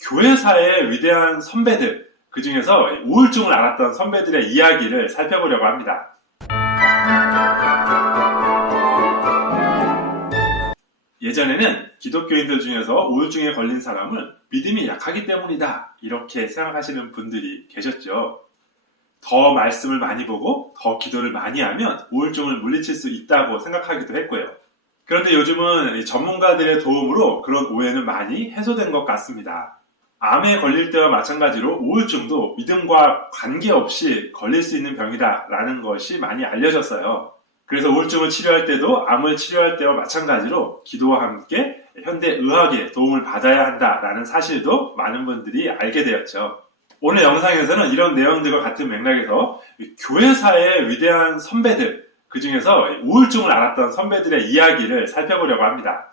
교회사의 위대한 선배들, 그 중에서 우울증을 앓았던 선배들의 이야기를 살펴보려고 합니다. 예전에는 기독교인들 중에서 우울증에 걸린 사람을 믿음이 약하기 때문이다. 이렇게 생각하시는 분들이 계셨죠. 더 말씀을 많이 보고 더 기도를 많이 하면 우울증을 물리칠 수 있다고 생각하기도 했고요. 그런데 요즘은 이 전문가들의 도움으로 그런 오해는 많이 해소된 것 같습니다. 암에 걸릴 때와 마찬가지로 우울증도 믿음과 관계없이 걸릴 수 있는 병이다라는 것이 많이 알려졌어요. 그래서 우울증을 치료할 때도 암을 치료할 때와 마찬가지로 기도와 함께 현대 의학의 도움을 받아야 한다라는 사실도 많은 분들이 알게 되었죠. 오늘 영상에서는 이런 내용들과 같은 맥락에서 교회사의 위대한 선배들, 그 중에서 우울증을 앓았던 선배들의 이야기를 살펴보려고 합니다.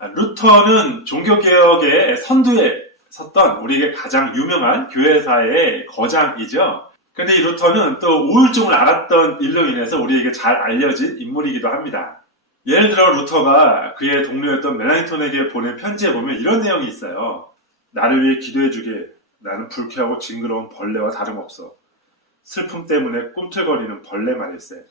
루터는 종교개혁의 선두에 섰던 우리에게 가장 유명한 교회사의 거장이죠. 근데 이 루터는 또 우울증을 앓았던 일로 인해서 우리에게 잘 알려진 인물이기도 합니다. 예를 들어 루터가 그의 동료였던 멜라니톤에게 보낸 편지에 보면 이런 내용이 있어요. 나를 위해 기도해주게. 나는 불쾌하고 징그러운 벌레와 다름없어. 슬픔 때문에 꿈틀거리는 벌레 말일세.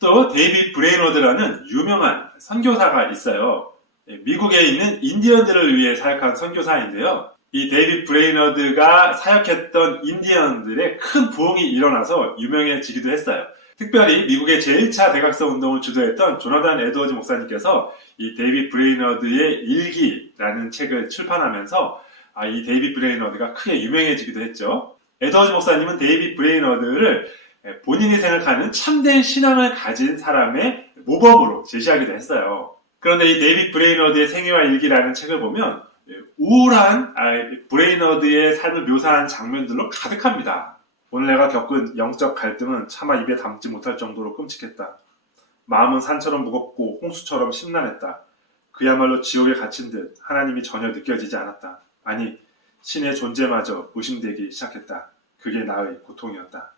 또 데이비 브레이너드라는 유명한 선교사가 있어요. 예, 미국에 있는 인디언들을 위해 사역한 선교사인데요. 이 데이비 브레이너드가 사역했던 인디언들의 큰 부흥이 일어나서 유명해지기도 했어요. 특별히 미국의 제1차 대각성 운동을 주도했던 조나단 에드워즈 목사님께서 이 데이비 브레이너드의 일기라는 책을 출판하면서 아, 이 데이비 브레이너드가 크게 유명해지기도 했죠. 에드워즈 목사님은 데이비 브레이너드를 본인이 생각하는 참된 신앙을 가진 사람의 모범으로 제시하기도 했어요. 그런데 이 데이비 브레이너드의 생애와 일기라는 책을 보면 우울한 브레이너드의 삶을 묘사한 장면들로 가득합니다. 오늘 내가 겪은 영적 갈등은 차마 입에 담지 못할 정도로 끔찍했다. 마음은 산처럼 무겁고 홍수처럼 심란했다. 그야말로 지옥에 갇힌 듯 하나님이 전혀 느껴지지 않았다. 아니, 신의 존재마저 의심되기 시작했다. 그게 나의 고통이었다.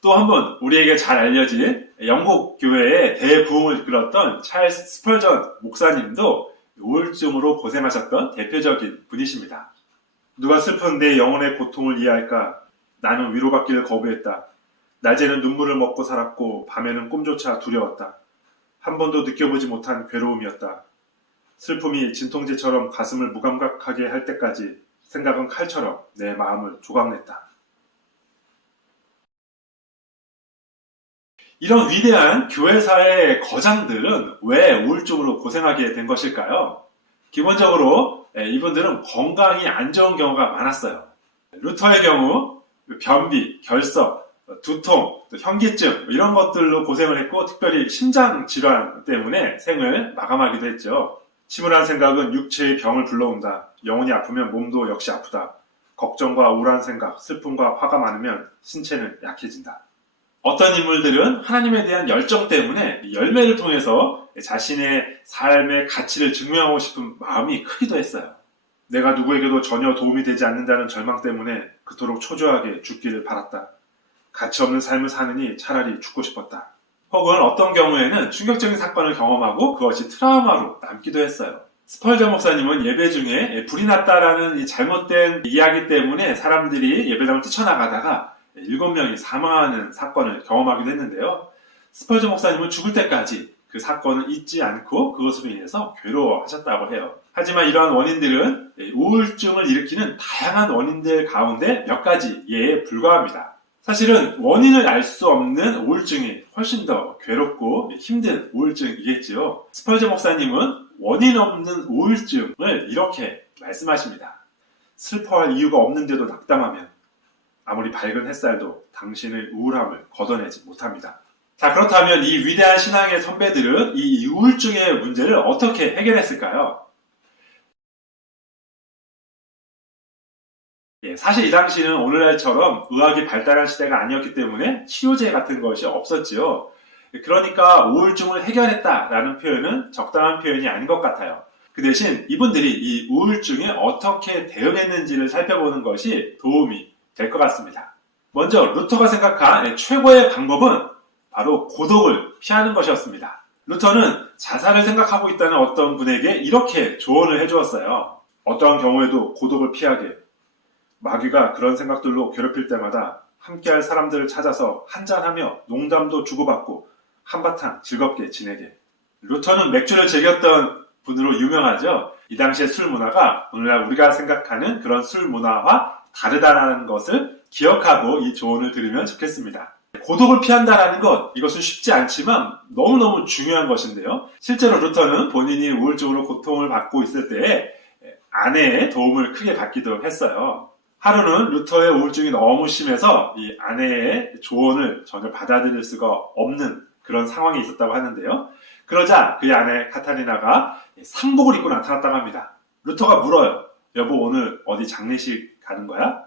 또 한 번 우리에게 잘 알려진 영국 교회의 대부흥을 이끌었던 찰스 스펄전 목사님도 우울증으로 고생하셨던 대표적인 분이십니다. 누가 슬픈 내 영혼의 고통을 이해할까? 나는 위로받기를 거부했다. 낮에는 눈물을 먹고 살았고 밤에는 꿈조차 두려웠다. 한 번도 느껴보지 못한 괴로움이었다. 슬픔이 진통제처럼 가슴을 무감각하게 할 때까지 생각은 칼처럼 내 마음을 조각냈다. 이런 위대한 교회사의 거장들은 왜 우울증으로 고생하게 된 것일까요? 기본적으로 예, 이분들은 건강이 안 좋은 경우가 많았어요. 루터의 경우 변비, 결석, 두통, 현기증 이런 것들로 고생을 했고 특별히 심장 질환 때문에 생을 마감하기도 했죠. 침울한 생각은 육체의 병을 불러온다. 영혼이 아프면 몸도 역시 아프다. 걱정과 우울한 생각, 슬픔과 화가 많으면 신체는 약해진다. 어떤 인물들은 하나님에 대한 열정 때문에 열매를 통해서 자신의 삶의 가치를 증명하고 싶은 마음이 크기도 했어요. 내가 누구에게도 전혀 도움이 되지 않는다는 절망 때문에 그토록 초조하게 죽기를 바랐다. 가치 없는 삶을 사느니 차라리 죽고 싶었다. 혹은 어떤 경우에는 충격적인 사건을 경험하고 그것이 트라우마로 남기도 했어요. 스펄전 목사님은 예배 중에 불이 났다라는 이 잘못된 이야기 때문에 사람들이 예배당을 뛰쳐나가다가 일곱 명이 사망하는 사건을 경험하기도 했는데요. 스펄전 목사님은 죽을 때까지 그 사건을 잊지 않고 그것으로 인해서 괴로워하셨다고 해요. 하지만 이러한 원인들은 우울증을 일으키는 다양한 원인들 가운데 몇 가지에 불과합니다. 사실은 원인을 알 수 없는 우울증이 훨씬 더 괴롭고 힘든 우울증이겠지요. 스펄전 목사님은 원인 없는 우울증을 이렇게 말씀하십니다. 슬퍼할 이유가 없는데도 낙담하면 아무리 밝은 햇살도 당신의 우울함을 걷어내지 못합니다. 자, 그렇다면 이 위대한 신앙의 선배들은 이 우울증의 문제를 어떻게 해결했을까요? 예, 사실 이 당시는 오늘날처럼 의학이 발달한 시대가 아니었기 때문에 치료제 같은 것이 없었지요. 그러니까 우울증을 해결했다라는 표현은 적당한 표현이 아닌 것 같아요. 그 대신 이분들이 이 우울증에 어떻게 대응했는지를 살펴보는 것이 도움이 될 것 같습니다. 먼저 루터가 생각한 최고의 방법은 바로 고독을 피하는 것이었습니다. 루터는 자살을 생각하고 있다는 어떤 분에게 이렇게 조언을 해주었어요. 어떠한 경우에도 고독을 피하게. 마귀가 그런 생각들로 괴롭힐 때마다 함께할 사람들을 찾아서 한잔하며 농담도 주고받고 한바탕 즐겁게 지내게. 루터는 맥주를 즐겼던 분으로 유명하죠. 이 당시의 술 문화가 오늘날 우리가 생각하는 그런 술 문화와 다르다는 것을 기억하고 이 조언을 들으면 좋겠습니다. 고독을 피한다라는 것, 이것은 쉽지 않지만 너무너무 중요한 것인데요. 실제로 루터는 본인이 우울증으로 고통을 받고 있을 때에 아내의 도움을 크게 받기도 했어요. 하루는 루터의 우울증이 너무 심해서 이 아내의 조언을 전혀 받아들일 수가 없는 그런 상황이 있었다고 하는데요. 그러자 그의 아내 카타리나가 상복을 입고 나타났다고 합니다. 루터가 물어요. 여보 오늘 어디 장례식 가는 거야?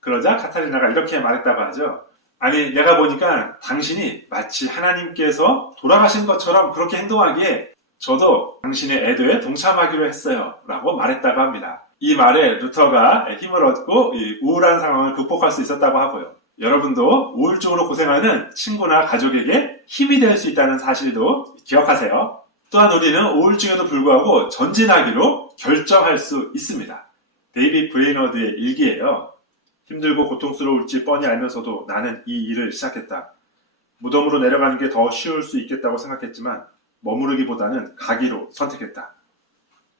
그러자 카타리나가 이렇게 말했다고 하죠. 아니 내가 보니까 당신이 마치 하나님께서 돌아가신 것처럼 그렇게 행동하기에 저도 당신의 애도에 동참하기로 했어요. 라고 말했다고 합니다. 이 말에 루터가 힘을 얻고 이 우울한 상황을 극복할 수 있었다고 하고요. 여러분도 우울증으로 고생하는 친구나 가족에게 힘이 될 수 있다는 사실도 기억하세요. 또한 우리는 우울증에도 불구하고 전진하기로 결정할 수 있습니다. 데이비 브레이너드의 일기예요. 힘들고 고통스러울지 뻔히 알면서도 나는 이 일을 시작했다. 무덤으로 내려가는 게 더 쉬울 수 있겠다고 생각했지만 머무르기보다는 가기로 선택했다.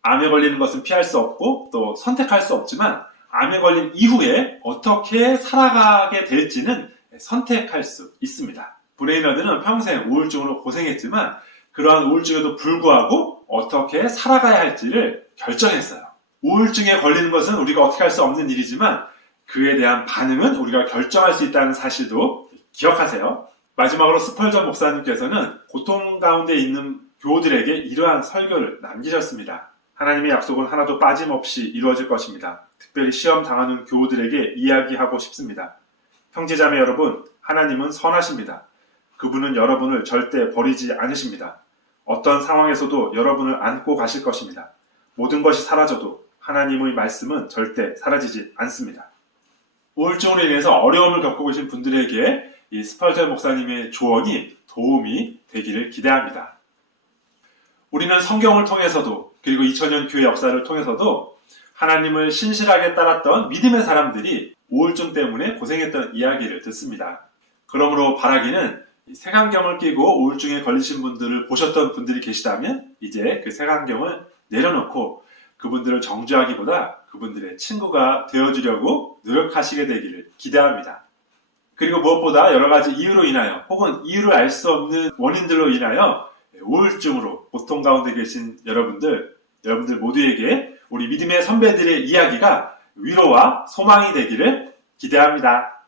암에 걸리는 것은 피할 수 없고 또 선택할 수 없지만 암에 걸린 이후에 어떻게 살아가게 될지는 선택할 수 있습니다. 브레이너드는 평생 우울증으로 고생했지만 그러한 우울증에도 불구하고 어떻게 살아가야 할지를 결정했어요. 우울증에 걸리는 것은 우리가 어떻게 할 수 없는 일이지만 그에 대한 반응은 우리가 결정할 수 있다는 사실도 기억하세요. 마지막으로 스펄전 목사님께서는 고통 가운데 있는 교우들에게 이러한 설교를 남기셨습니다. 하나님의 약속은 하나도 빠짐없이 이루어질 것입니다. 특별히 시험 당하는 교우들에게 이야기하고 싶습니다. 형제자매 여러분, 하나님은 선하십니다. 그분은 여러분을 절대 버리지 않으십니다. 어떤 상황에서도 여러분을 안고 가실 것입니다. 모든 것이 사라져도 하나님의 말씀은 절대 사라지지 않습니다. 우울증으로 인해서 어려움을 겪고 계신 분들에게 이 스펄전 목사님의 조언이 도움이 되기를 기대합니다. 우리는 성경을 통해서도 그리고 2000년 교회 역사를 통해서도 하나님을 신실하게 따랐던 믿음의 사람들이 우울증 때문에 고생했던 이야기를 듣습니다. 그러므로 바라기는 이 색안경을 끼고 우울증에 걸리신 분들을 보셨던 분들이 계시다면 이제 그 색안경을 내려놓고 그분들을 정죄하기보다 그분들의 친구가 되어주려고 노력하시게 되기를 기대합니다. 그리고 무엇보다 여러 가지 이유로 인하여 혹은 이유를 알 수 없는 원인들로 인하여 우울증으로 고통 가운데 계신 여러분들, 여러분들 모두에게 우리 믿음의 선배들의 이야기가 위로와 소망이 되기를 기대합니다.